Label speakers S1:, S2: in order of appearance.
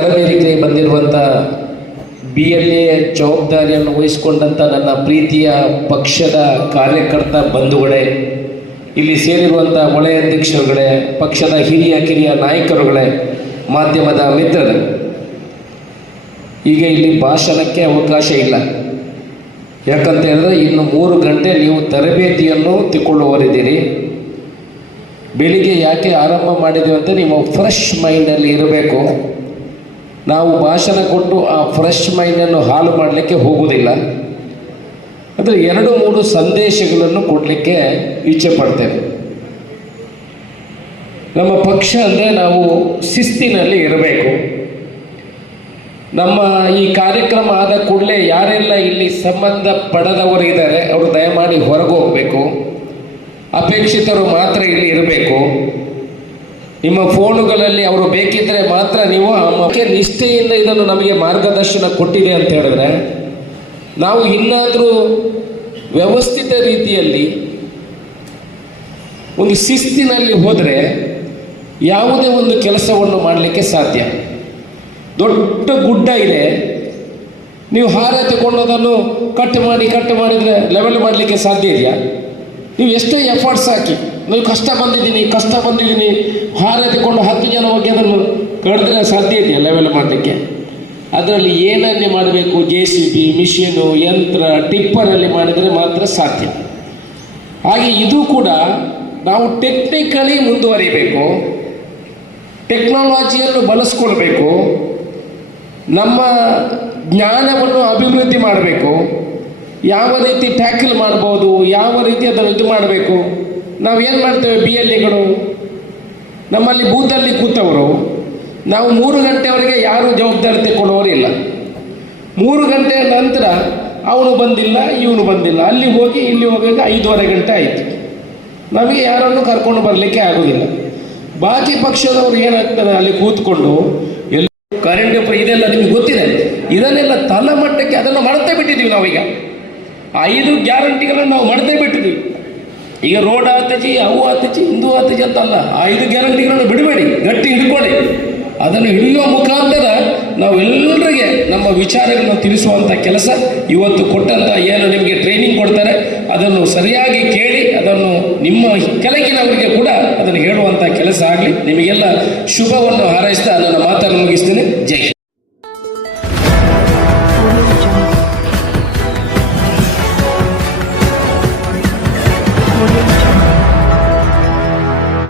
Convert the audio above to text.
S1: ತರಬೇತಿಗೆ ಬಂದಿರುವಂಥ B L A ಜವಾಬ್ದಾರಿಯನ್ನು ವಹಿಸಿಕೊಂಡಂಥ ನನ್ನ ಪ್ರೀತಿಯ ಪಕ್ಷದ ಕಾರ್ಯಕರ್ತ ಬಂಧುಗಳೇ, ಇಲ್ಲಿ ಸೇರಿರುವಂಥ ವಲಯ ಅಧ್ಯಕ್ಷರುಗಳೇ, ಪಕ್ಷದ ಹಿರಿಯ ಕಿರಿಯ ನಾಯಕರುಗಳೇ, ಮಾಧ್ಯಮದ ಮಿತ್ರರೇ ಈಗ ಇಲ್ಲಿ ಭಾಷಣಕ್ಕೆ ಅವಕಾಶ ಇಲ್ಲ. ಯಾಕಂತ ಹೇಳಿದ್ರೆ ಇನ್ನು ಮೂರು ಗಂಟೆ ನೀವು ತರಬೇತಿಯನ್ನು ತಿಳ್ಕೊಳ್ಳುವರಿದ್ದೀರಿ ಬೆಳಿಗ್ಗೆ ಯಾಕೆ ಆರಂಭ ಮಾಡಿದ್ದೀವಿ ಅಂತ ನೀವು ಫ್ರೆಶ್ ಮೈಂಡಲ್ಲಿ ಇರಬೇಕು. ನಾವು ಭಾಷಣ ಕೊಟ್ಟು ಆ ಫ್ರೆಶ್ ಮೈಂಡನ್ನು ಹಾಳು ಮಾಡಲಿಕ್ಕೆ ಹೋಗುವುದಿಲ್ಲ. ಅಂದರೆ ಎರಡು, ಮೂರು ಸಂದೇಶಗಳನ್ನು ಕೊಡಲಿಕ್ಕೆ ಇಚ್ಛೆ ಪಡ್ತೇವೆ. ನಮ್ಮ ಪಕ್ಷ ಅಂದರೆ ನಾವು ಶಿಸ್ತಿನಲ್ಲಿ ಇರಬೇಕು. ನಮ್ಮ ಈ ಕಾರ್ಯಕ್ರಮ ಆದ ಕೂಡಲೇ ಯಾರೆಲ್ಲ ಇಲ್ಲಿ ಸಂಬಂಧ ಪಡೆದವರು ಇದ್ದಾರೆ, ಅವರು ದಯಮಾಡಿ ಹೊರಗೆ ಹೋಗಬೇಕು. ಅಪೇಕ್ಷಿತರು ಮಾತ್ರ ಇಲ್ಲಿ ಇರಬೇಕು. ನಿಮ್ಮ ಫೋನುಗಳಲ್ಲಿ ಅವರು ಬೇಕಿದ್ದರೆ ಮಾತ್ರ ನೀವು ಮಕ್ಕೆ ನಿಷ್ಠೆಯಿಂದ ಇದನ್ನು ನಮಗೆ ಮಾರ್ಗದರ್ಶನ ಕೊಟ್ಟಿದೆ ಅಂತ ಹೇಳಿದ್ರೆ, ನಾವು ಇನ್ನಾದರೂ ವ್ಯವಸ್ಥಿತ ರೀತಿಯಲ್ಲಿ ಒಂದು ಶಿಸ್ತಿನಲ್ಲಿ ಹೋದರೆ ಯಾವುದೇ ಒಂದು ಕೆಲಸವನ್ನು ಮಾಡಲಿಕ್ಕೆ ಸಾಧ್ಯ. ದೊಡ್ಡ ಗುಡ್ಡ ಇದೆ. ನೀವು ಹಾರ ತಗೊಂಡೋದನ್ನು ಕಟ್ ಮಾಡಿ ಕಟ್ ಮಾಡಿದರೆ ಲೆವೆಲ್ ಮಾಡಲಿಕ್ಕೆ ಸಾಧ್ಯ ಇದೆಯಾ? ನೀವು ಎಷ್ಟೇ ಎಫರ್ಟ್ಸ್ ಹಾಕಿ, ನೀವು ಕಷ್ಟ ಬಂದಿದ್ದೀನಿ ಕಷ್ಟ ಬಂದಿದ್ದೀನಿ, ಹಾರ ತಗೊಂಡು ಹತ್ತು ಜನ ಹೋಗಿ ಕಡಿದ್ರೆ ಸಾಧ್ಯ ಇದೆಯಾ ಲೆವೆಲ್ ಮಾಡಲಿಕ್ಕೆ. ಅದರಲ್ಲಿ ಏನನ್ನೇ ಮಾಡಬೇಕು? ಜೆ ಸಿ ಬಿ ಮಿಷಿನು ಯಂತ್ರ ಟಿಪ್ಪರಲ್ಲಿ ಮಾಡಿದರೆ ಮಾತ್ರ ಸಾಧ್ಯ. ಹಾಗೆ ಇದು ಕೂಡ ನಾವು ಟೆಕ್ನಿಕಲಿ ಮುಂದುವರಿಬೇಕು. ಟೆಕ್ನಾಲಜಿಯನ್ನು ಬಳಸ್ಕೊಳ್ಬೇಕು. ನಮ್ಮ ಜ್ಞಾನವನ್ನು ಅಭಿವೃದ್ಧಿ ಮಾಡಬೇಕು. ಯಾವ ರೀತಿ ಟ್ಯಾಕಲ್ ಮಾಡ್ಬೋದು? ಯಾವ ರೀತಿ ಅದನ್ನು ಇದು ಮಾಡಬೇಕು? ನಾವು ಏನು ಮಾಡ್ತೇವೆ ಬಿ ಎಲ್ ಎಗಳು ನಮ್ಮಲ್ಲಿ ಬೂತಲ್ಲಿ ಕೂತವರು. ನಾವು ಮೂರು ಗಂಟೆವರೆಗೆ ಯಾರು ಜವಾಬ್ದಾರಿ ತಗೊಳ್ಳೋರಿಲ್ಲ ಮೂರು ಗಂಟೆಯ ನಂತರ ಅವನು ಬಂದಿಲ್ಲ, ಇವನು ಬಂದಿಲ್ಲ. ಅಲ್ಲಿ ಹೋಗಿ, ಇಲ್ಲಿ ಹೋಗಿದ್ದು ಐದೂವರೆ ಗಂಟೆ ಆಯಿತು. ನಮಗೆ ಯಾರನ್ನು ಕರ್ಕೊಂಡು ಬರಲಿಕ್ಕೆ ಆಗೋದಿಲ್ಲ. ಬಾಕಿ ಪಕ್ಷದವರು ಏನಾಗ್ತಾರೆ ಅಲ್ಲಿ ಕೂತ್ಕೊಂಡು, ಎಲ್ಲ ಕರೆಂಟ್ ಇದೆಲ್ಲ ನಿಮ್ಗೆ ಗೊತ್ತಿದೆ? ಇದನ್ನೆಲ್ಲ ತಳಮಟ್ಟಕ್ಕೆ ಅದನ್ನು ಮಡತೆ ಬಿಟ್ಟಿದ್ದೀವಿ ನಾವೀಗ. ಐದು ಗ್ಯಾರಂಟಿಗಳನ್ನು ನಾವು ಮಡತೆ ಬಿಟ್ಟಿದ್ದೀವಿ. ಈಗ ರೋಡ್ ಆತಜಿ ಅವು ಆತಜಿ ಹಿಂದೂ ಆತಜಿ ಅಂತ ಅಲ್ಲ ಐದು ಗ್ಯಾರಂಟಿಗಳನ್ನು ಬಿಡಬೇಡಿ, ಗಟ್ಟಿ ಹಿಡ್ಕೊಳ್ಳಿ. ಅದನ್ನು ಹಿಡಿಯುವ ಮುಖಾಂತರ ನಾವೆಲ್ಲರಿಗೆ ನಮ್ಮ ವಿಚಾರಗಳನ್ನು ತಿಳಿಸುವಂಥ ಕೆಲಸ ಇವತ್ತು ಕೊಟ್ಟಂಥ ಏನು ನಿಮಗೆ ಟ್ರೈನಿಂಗ್ ಕೊಡ್ತಾರೆ, ಅದನ್ನು ಸರಿಯಾಗಿ ಕೇಳಿ, ಅದನ್ನು ನಿಮ್ಮ ಕೆಳಗಿನವರಿಗೆ ಕೂಡ ಅದನ್ನು ಹೇಳುವಂಥ ಕೆಲಸ ಆಗಲಿ. ನಿಮಗೆಲ್ಲ ಶುಭವನ್ನು ಹಾರೈಸ್ತಾ ನನ್ನ